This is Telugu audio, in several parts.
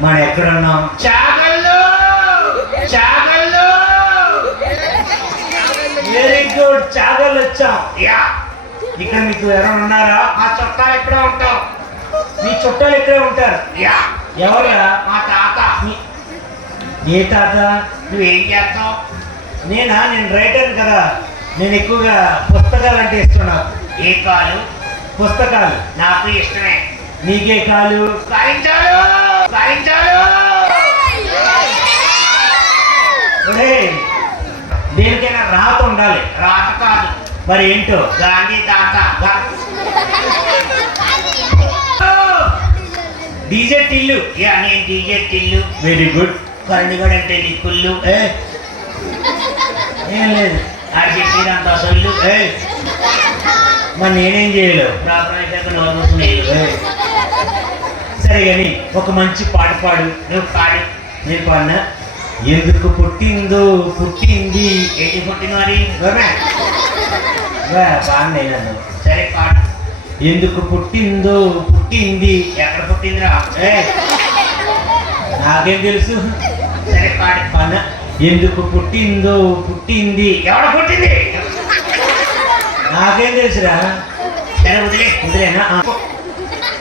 మనం ఎక్కడున్నాం చాగల్లో! చాగల్లో! వెరీ గుడ్ చాగల్ వచ్చాం. యా. ఇక్కడ మీకు ఎవరైనా ఉన్నారా? మా చుట్టాలు ఇక్కడే ఉంటాం మీ చుట్టాలు ఇక్కడే ఉంటారు. యా. ఎవరా? మా తాత. మీ- ఏ తాత? నువ్వేం చేస్తావు? నేనా? నేను రైటర్ కదా. నేను ఎక్కువగా పుస్తకాలు అంటే నాకు. ఏ కాలు? పుస్తకాలు. నాకు ఇష్టమే. నీకే కాలు? సాయించాలు ఒరేయ్, దేనికైనా రాత ఉండాలి. రాత కాదు. మరి ఏంటో? గాంధీ తాత. డీజే టిల్లు. యా నేను డీజే టిల్లు. Very good. కరణిగడ్ అంటే నీ కుళ్ళు. ఏ? ఏం లేదు. ఆడు చెప్పినంత సొల్లు. ఏ? మరి నేనేం చేయలేవు ప్రాబ్లం అయితే నోరు. సరే కానీ ఒక మంచి పాట పాడు. నువ్వు పాడు. నేను పాడినా? ఎందుకు పుట్టిందో పుట్టింది. ఏంటి పుట్టిన మరి? బాగున్నాయి నన్ను సరే పాడు. ఎందుకు పుట్టిందో పుట్టింది. ఎక్కడ పుట్టిందిరా? నాకేం తెలుసు. సరే పాడి. పాన ఎందుకు పుట్టిందో పుట్టింది. ఎవడ పుట్టింది? నాకేం తెలుసురా? సరే వదిలే వదిలేనా?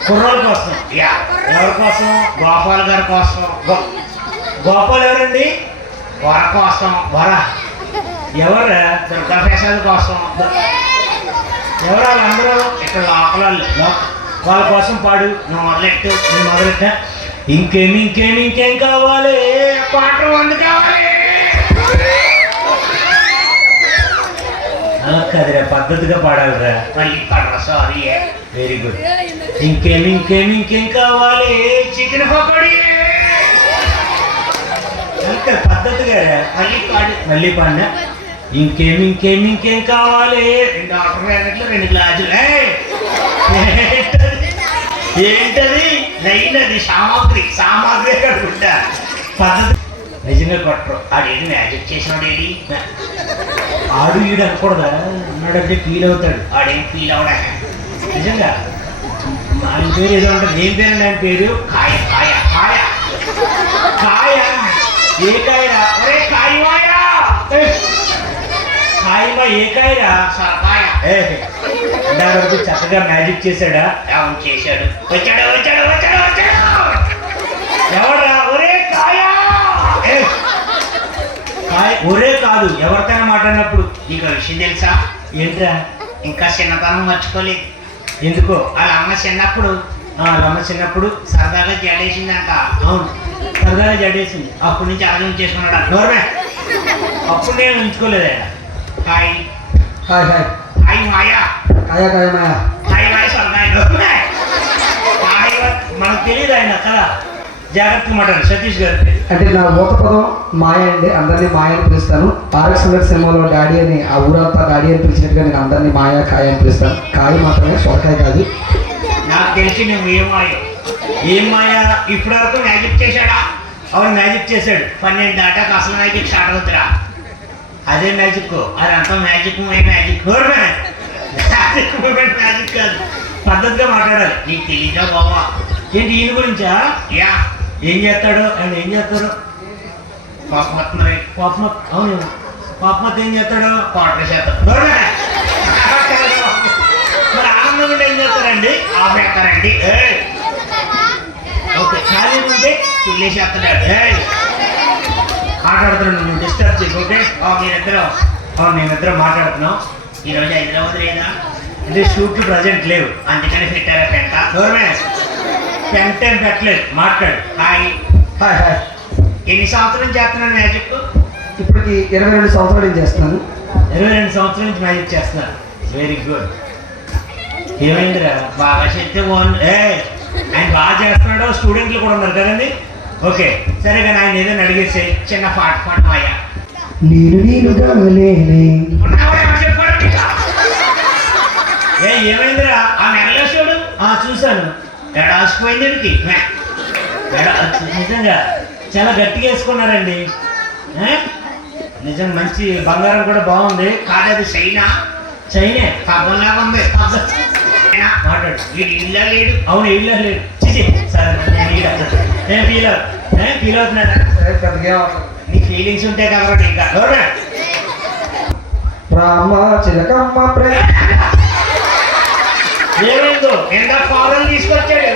ఆ. కుర్రోళ్ళ కోసం యా. ఎవరి కోసం గోపాల్ గారి కోసం గో- గోపాల్ ఎవరండి వర. కోసం వర ఎవరా? దుర్గా ప్రసాద్ కోసం. ఎవరు వాళ్ళందరూ ఇక్కడ లోపల వా- వాళ్ళ కోసం పాడు. నువ్వు మొదలెట్టు. నేను మొదలెట్ట. ఇంకేం ఇంకేం ఇంకేం కావాలి? పాట వందు కావాలి. ఆ, కదిరా పద్ధతిగా పాడాలిరా. మళ్ళీ పడరా? సారీ వెరీ గుడ్ ఇంకేం ఇంకేం ఇంకేం కావాలి. చికెన్ పకోడీ. ఇంకా పద్ధతిగా మళ్ళీ పాడి మళ్ళీ పాడిన? ఇంకేం ఇంకేం ఇంకేం కావాలి. రెండు ఆటో ప్యాకెట్లు రెండు గ్లాసులు. ఏంటది? ఏంటది? లైన్ అది సామాగ్రి సామాగ్రి కడుకుంటా పద్ధతి. నిజంగా కొట్టరు. ఆడేది మ్యాజిక్ చేసినాడేది ఆడు ఈడు అనకూడదా? అన్నాడంటే ఫీల్ అవుతాడు. ఆడేం ఫీల్ అవడా? నిజంగా? ఆయన పేరు ఏదో ఉంటుంది. ఏం పేరు ఆయన పేరు? కాయ కాయ కాయ. కాయ. ఏ కాయరా? ఒరే కాయవాయా కాయమా ఏ కాయరా? ఏ. ఇందా వరకు చక్కగా మ్యాజిక్ చేశాడా? అవును చేశాడు. వచ్చాడు వచ్చాడు వచ్చాడు వచ్చాడు. ఎవరా ఒరే కాయ. కాయ ఒరే కాదు. ఎవరికైనా మాట్లాడినప్పుడు. నీకు విషయం తెలుసా? ఏంట్రా? ఇంకా చిన్నతనం మర్చిపోలేదు. ఎందుకో? వాళ్ళ అమ్మ చిన్నప్పుడు ఆ రమ్మ చిన్నప్పుడు సరదాగా జడేసిందంట. అవును. సరదాగా జడేసింది. అప్పటి నుంచి అర్థం చేసుకున్నాడు? నోరమే. అప్పుడు నేను ఉంచుకోలేదు. హాయ్. Hi hi. హాయ్ మాయా. కాయా కాయ మాయా. హాయ్ హాయ్ మనకు తెలియదు ఆయన కదా జాగ్రత్తగా మాట్లాడు సతీష్ గారు అంటే నా ఊత పదం మాయ అండి. అందరినీ మాయ అని పిలుస్తాను. ఆర్ఎక్స్ హండ్రెడ్ సినిమాలో డాడీ అని ఆ ఊరంతా డాడీ అని పిలిచినట్టుగా నేను అందరినీ మాయ కాయ అని పిలుస్తాను. కాయ మాత్రమే సొరకాయ కాదు. నాకు తెలిసి నువ్వు ఏం మాయో? ఏం మాయా? ఇప్పటి వరకు మ్యాజిక్ చేశాడా? అవును మ్యాజిక్ చేశాడు. పన్నెండు దాటాక అసలు మ్యాజిక్ స్టార్ట్ అవుతురా. అదే మ్యాజిక్ అదంతా మ్యాజిక్ ఏ మ్యాజిక్ మ్యాజిక్ మ్యాజిక్ కాదు. పద్ధతిగా మాట్లాడాలి. నీకు తెలీదా బాబా? ఏంటి ఈయన గురించా? యా. ఏం చేస్తాడు ఆయన ఏం చేస్తారు పాపం వస్తున్నారు పాపమత్ అవును. పాపమత్ ఏం చేస్తాడు? శాతం నోరమే! మరి ఆనందం ఏం చేస్తారండి? ఆపేస్తారండి. ఓకే ఖాళీ ఉంటే పుల్లేసేస్తున్నాడు మాట్లాడుతున్నాను నువ్వు డిస్టర్బ్ చేయకు ఓకే? మీరిద్దరు. మేమిద్దరం మాట్లాడుతున్నాం. ఈరోజు హైదరాబాద్ లేదా? అంటే షూట్లు ప్రజెంట్ లేవు. అందుకని పెట్టారా పెంట దూరమే పెంట పెట్టలేదు మాట్లాడు. హాయ్. Hi hi. ఎన్ని సంవత్సరం చేస్తున్నాను మ్యాజిక్? ఇప్పటికి ఇరవై రెండు సంవత్సరాలు నేను చేస్తున్నాను. ఇరవై రెండు సంవత్సరాల నుంచి మ్యాజిక్ చేస్తున్నారు వెరీ గుడ్ ఏమైందిరా? బాగా చెప్తే బాగుంది ఏ ఆయన బాగా చేస్తున్నాడు స్టూడెంట్లు కూడా ఉన్నారు కదండి. ఓకే సరే కానీ ఆయన ఏదైనా అడిగేసి చిన్న పాట పాట మాయా. నేను నేనుగా లేనే? ఏ ఏమైందిరా? ఆ నెలలో చూడు. ఆ చూశాను. ఎడాసిపోయింది వీడికి. మే. ఎడ- నిజంగా చాలా గట్టిగా వేసుకున్నారండి? నిజం మంచి బంగారం కూడా బాగుంది కాదు అది చైనా చైనే పబ్బం లాగా ఉంది. మాట్లాడు వీడు ఇల్లు లేడు అవును ఇల్లు లేదు చిచి సరే నేను ఫీల్. నేను ఫీల్ అవుతున్నా నేను ఫీల్ అవుతున్నారా సరే, పెద్దగా ఏమవుతుంది. నీ ఫీలింగ్స్ ఉంటాయి కాబట్టి ఇంకా? రామ చిలకమ్మ ప్రేమ ఏమైందో ఎంత పావులు తీసుకొచ్చాడు?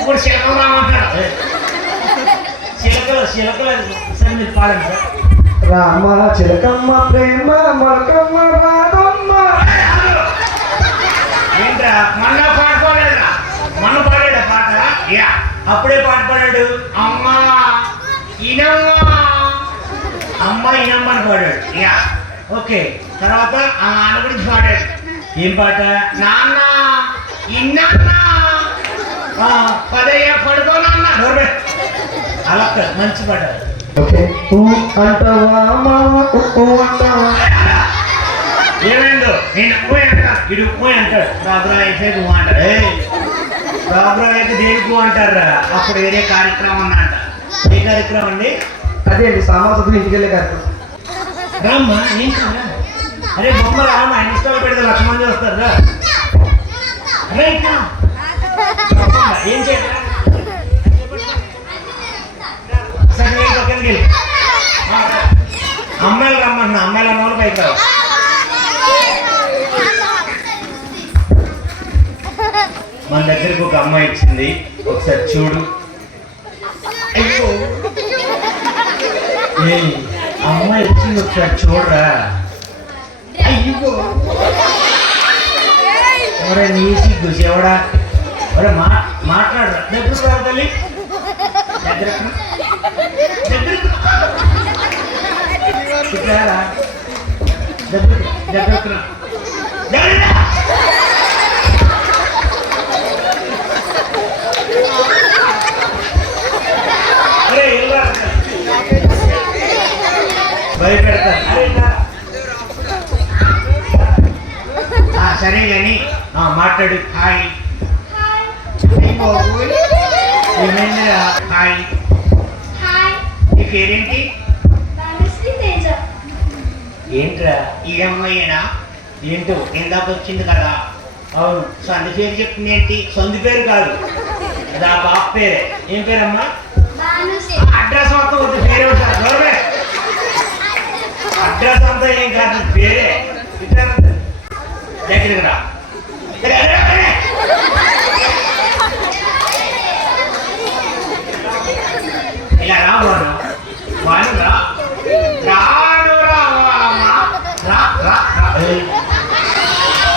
ఇప్పుడు శిల్పం రామంటాడు చిలకలు చిలకలు సరే మీరు పాడండి. సార్ రామ చిలకమ్మ ప్రేమ మొలకమ్మ రాగమ్మ ఏంట్రా మొన్న మొన్న పాడాడా పాట? యా అప్పుడే పాట పాడాడు. అమ్మా ఇనమ్మా. అమ్మ ఇనమ్మ అని పాడాడు. Yeah okay. తర్వాత ఆ నాన్న గురించి పాడాడు. ఏం పాట? నాన్న ఇన్నన్నా ఆ, పదయ్య పడుకోనన్నా. అలా మంచి పాట ఓకే. అంటావా ఊ అంటావా? ఏమైందో? నేను పోయి అంటాను ఇడు పోయి అంటాడు. ప్రాబ్లం అయితే అంటాడు ఏయ్, ప్రాబ్లం అయితే దేనికి అంటారా? అప్పుడు వేరే కార్యక్రమం ఉందంట ఏ కార్యక్రమం అండి? అదే అండి సామాజిక ఇంటికి వెళ్ళే కార్యక్రమం. రామ్మా ఏం? అరే బొమ్మ రామ్మ ఇష్టాలు పెడితే లక్ష మంది వస్తారు ఏం చేయాలి సరే అమ్మాయిలు రమ్మన్నా అమ్మాయిలు అన్న వాళ్ళు పైకి రావు మన దగ్గరికి ఒక అమ్మాయి ఇచ్చింది ఒకసారి చూడు అయ్యో అమ్మాయి ఇచ్చింది ఒకసారి చూడరా. అయ్యో. ఎవరా నీ సిగ్గు ఎవడా? ఒరే మా మాట్లాడరా. దగ్గరకు రా తల్లి. దగ్గరకు దగ్గరకు రా. దగ్గరకు దగ్గరకు రా. మాట్లాడు. హాయ్. ఏమైందిరా హాయ్. నీ పేరేంటి ఏంట్రా? ఈ అమ్మాయినా? ఏంటో ఇందాక వచ్చింది కదా? అవును. సంది పేరు చెప్తుంది ఏంటి? సొంత పేరు కాదు. అది ఆ బాప పేరే. ఏం పేరమ్మా? అడ్రస్ మొత్తం వద్దు పేరే ఉంటారు గౌరవే. అడ్రస్ అంతా ఏం కాదు పేరే. రా. దగ్గరికి రా. ఇలా రా. వాడు రా రాను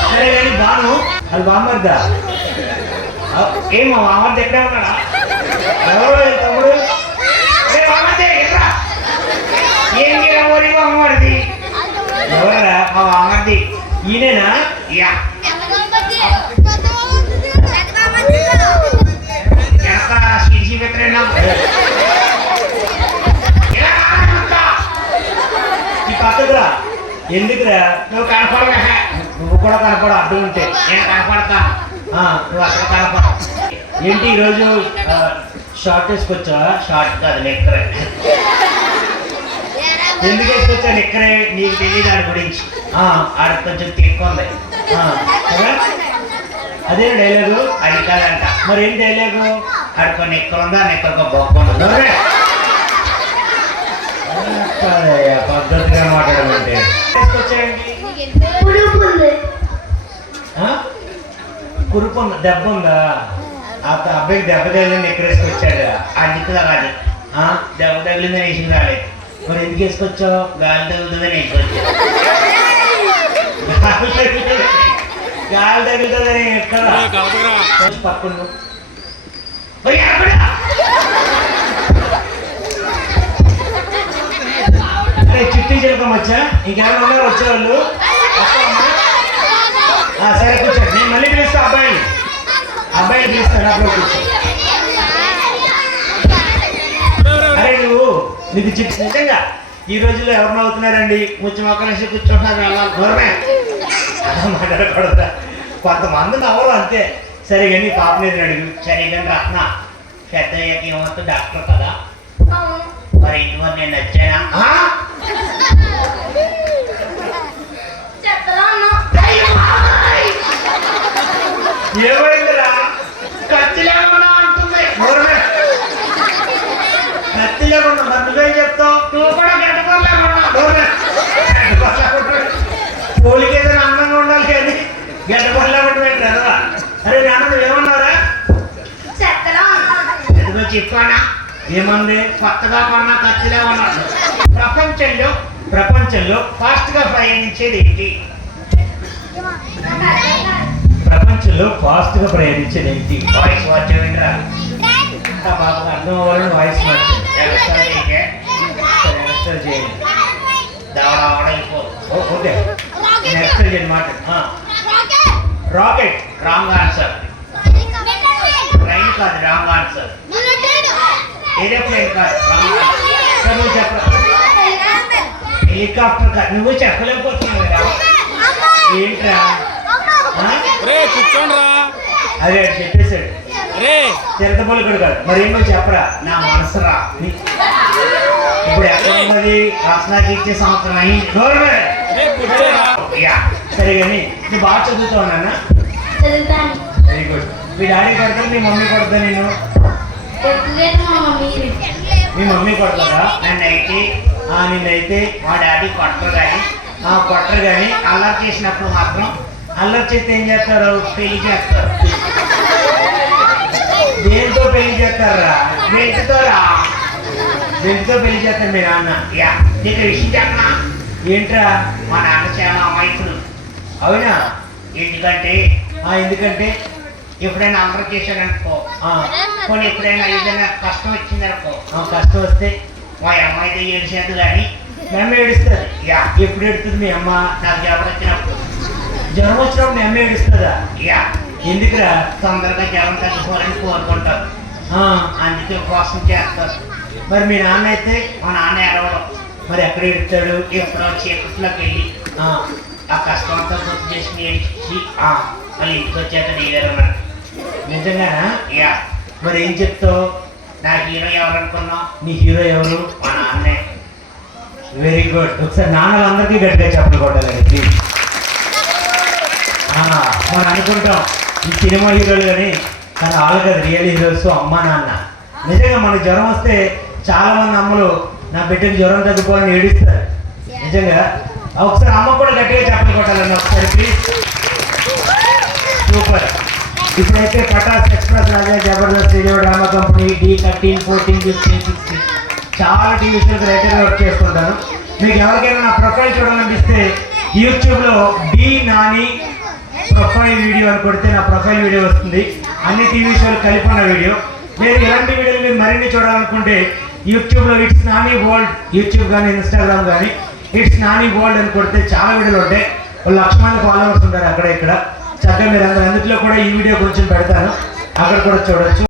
సరే కానీ బాను. అది బామ్మద్దా ఏం మా మామది ఉన్నాడా? ఎవరు తమ్ముడు? రే? మామది ఎక్కడా ఏం మా యా. ఎందుకురా? నువ్వు కనపడవే నువ్వు కూడా కనపడ అర్థం ఉంటే. నేను కనపడతాను నువ్వు అక్కడ కనపడ. ఏంటి ఈరోజు షార్ట్ వేసుకొచ్చావా? షార్ట్ కాదు నిక్కరే. ఎందుకు వేసుకొచ్చా నిక్కరే? నీకు తెలియదు దాని గురించి. ఆడ కొంచెం తిక్కుంది అదే డైలాగు అది కాదంట. మరి ఏం డైలాగు? ఆడ కొన్ని ఎక్కలు ఉందా? నెక్కలకు బొక్కుంది నవ్వే. పద్ధతిగా మాట్లాడమంటే. కురుపు ఉందా? దెబ్బ ఉందా ఆ అబ్బాయికి దెబ్బ తగిలింది ఎక్కడ వేసుకొచ్చాడు ఆ కాదు ఆ? దెబ్బ తగిలిందని వేసింది రాలేదు మరి ఎందుకు వేసుకొచ్చావు? గాలి తగులుతుందని వేసుకొచ్చా గాలి తగులుతుందని ఎక్కడ? పక్కన. చిట్టి చిలకం వచ్చా ఇంకెవరైనా ఉన్నారు వచ్చేవాళ్ళు సరే కూర్చోండి నేను మళ్ళీ పిలుస్తా అబ్బాయిని. అబ్బాయిని పిలుస్తాను అప్పుడు కూర్చో. అరే నువ్వు నీకు చిట్టి నిజంగా ఈ రోజుల్లో ఎవరు నవ్వుతున్నారండి ముచ్చు మొక్కలేసి కూర్చుంటారు వెళ్ళాలి గౌరవే అలా మాట్లాడకూడదా? కొంతమంది నవ్వరు అంతే. సరే కానీ పాప మీద అడుగు. సరే కానీ రత్న? పెద్ద ఏమవుతుంది? డాక్టర్ కదా. మరి ఇంటి నేను నచ్చానా? ఏమైందిరా? కత్తి లేకుండా అంటుంది. కత్తి లేకుండా మరి నువ్వేం చెప్తావు నువ్వు పోలికేదైనా అందంగా ఉండాలి కానీ గడ్డపల్లి లేకుండా పెట్టరా అరే నాన్న నువ్వేమన్నారా చెప్పానా? ఏమంది? కొత్తగా కొన్నా కత్తిలే ఉన్నాడు ప్రపంచంలో ప్రపంచంలో ఫాస్ట్గా ప్రయాణించేది ఏంటి. ప్రపంచంలో ఫాస్ట్గా ప్రయాణించేది ఏంటి వాయిస్ వాచ్ అర్థం అవ్వాలని వాయిస్ మార్చి ఎగస్ట్రా నీకే సరే ఎక్స్ట్రా చేయండి ఓకే చేయండి మాట. రాకెట్ రాంగ్ ఆన్సర్ ట్రైన్ కాదు రాంగ్ ఆన్సర్ ఏరోప్లేన్ కాదు రాంగ్ ఆన్సర్ సరే హెలికాప్టర్ కాదు నువ్వు చెప్పలేకపోతున్నావు కదా ఏంట్రా? ఆ? రే కూర్చోండి రా అదే చెప్పేశాడు. రే. చిరతపల్లికుడు కాదు. మరి ఏమో చెప్పరా? నా మనసురా ఇప్పుడు ఎక్కడ ఉన్నది? రాష్ట్రానికి ఇచ్చే సంవత్సరం అయింది. సరే కానీ నువ్వు బాగా చదువుతావు నాన్న. వెరీ గుడ్ మీ డాడీ కొడతాను మీ మమ్మీ కొడతా నేను చెప్పలేదు మా మమ్మీ. మీ మమ్మీ కొడతారా నన్ను అయితే ఆ నిన్నైతే మా డాడీ కొట్టరు కానీ ఆ కొట్టరు కానీ అల్లరి చేసినప్పుడు మాత్రం అల్లరి చేస్తే ఏం చేస్తారు? పెళ్ళి చేస్తారు. దేంతో పెళ్ళి చేస్తారా? వెంటతోరా దేంతో పెళ్ళి చేస్తారు మీ నాన్న. యా నీకు విషయం చెప్పనా? ఏంట్రా? మా నాన్న చాలా అమాయకుడు. అవునా? ఎందుకంటే ఆ ఎందుకంటే ఎప్పుడైనా అల్లరి చేశాడనుకో ఆ కొన్ని ఎప్పుడైనా ఏదైనా కష్టం వచ్చిందనుకో ఆ కష్టం వస్తే మా అమ్మాయితో ఏడిచేది కానీ మీ అమ్మ ఏడుస్తుంది. యా ఎప్పుడు ఎడుతుంది మీ అమ్మ? నాకు జ్వరం వచ్చినప్పుడు. జ్వరం వచ్చినప్పుడు మీ అమ్మ ఏడుస్తుందా? యా ఎందుకురా? తొందరగా జ్వరం తగ్గిపోవాలని కోరుకుంటారు. అందుకే ఉపవాసం చేస్తారు. మరి మీ నాన్న అయితే మా నాన్న ఎడవడం మరి ఎక్కడ ఎడుతాడు ఎప్పుడో చీకట్లోకి వెళ్ళి ఆ, ఆ కష్టం అంతా గుర్తు చేసి ఏడ్చి ఆ, మళ్ళీ ఇంటికి వచ్చాక నీవేరన్నాడు నిజంగానా? యా మరి ఏం చెప్తావు? నా హీరో ఎవరనుకున్నావు? నీ హీరో ఎవరు? మా నాన్నే. వెరీ గుడ్ ఒకసారి నాన్నలందరికీ గట్టిగా చెప్పలు కొట్టాలండి ప్లీజ్ మనం అనుకుంటాం ఈ సినిమా హీరోలు కానీ కానీ వాళ్ళు కదా రియల్ హీరోస్ అమ్మ నాన్న. నిజంగా మనకు జ్వరం వస్తే చాలా మంది అమ్మలు నా బిడ్డకి జ్వరం తగ్గిపోవాలని ఏడుస్తారు. నిజంగా? ఒకసారి అమ్మ కూడా గట్టిగా చెప్పలు కొట్టాలండి ఒకసారి ప్లీజ్ సూపర్ ఇప్పుడైతే Pataas express Raja Jabardasth radio drama company D thirteen fourteen fifteen sixteen చాలా టీవీ షోస్ రైటర్గా వర్క్ చేస్తుంటాను మీకు ఎవరికైనా నా ప్రొఫైల్ చూడాలనిపిస్తే యూట్యూబ్లో డి నాని ప్రొఫైల్ వీడియో అని కొడితే నా ప్రొఫైల్ వీడియో వస్తుంది. అన్ని టీవీ షోలు కలిపి ఉన్న వీడియో. మీరు ఇలాంటి వీడియోలు మీరు మరిన్ని చూడాలనుకుంటే యూట్యూబ్లో ఇట్స్ నాని వరల్డ్ యూట్యూబ్ కానీ ఇన్స్టాగ్రామ్ కానీ ఇట్స్ నాని వరల్డ్ అని కొడితే చాలా వీడియోలు ఉంటాయి. లక్ష మంది ఫాలోవర్స్ ఉంటారు అక్కడ ఇక్కడ. చక్కగా మీరు అందరూ అందులో కూడా ఈ వీడియో కొంచెం పెడతాను. అక్కడ కూడా చూడొచ్చు.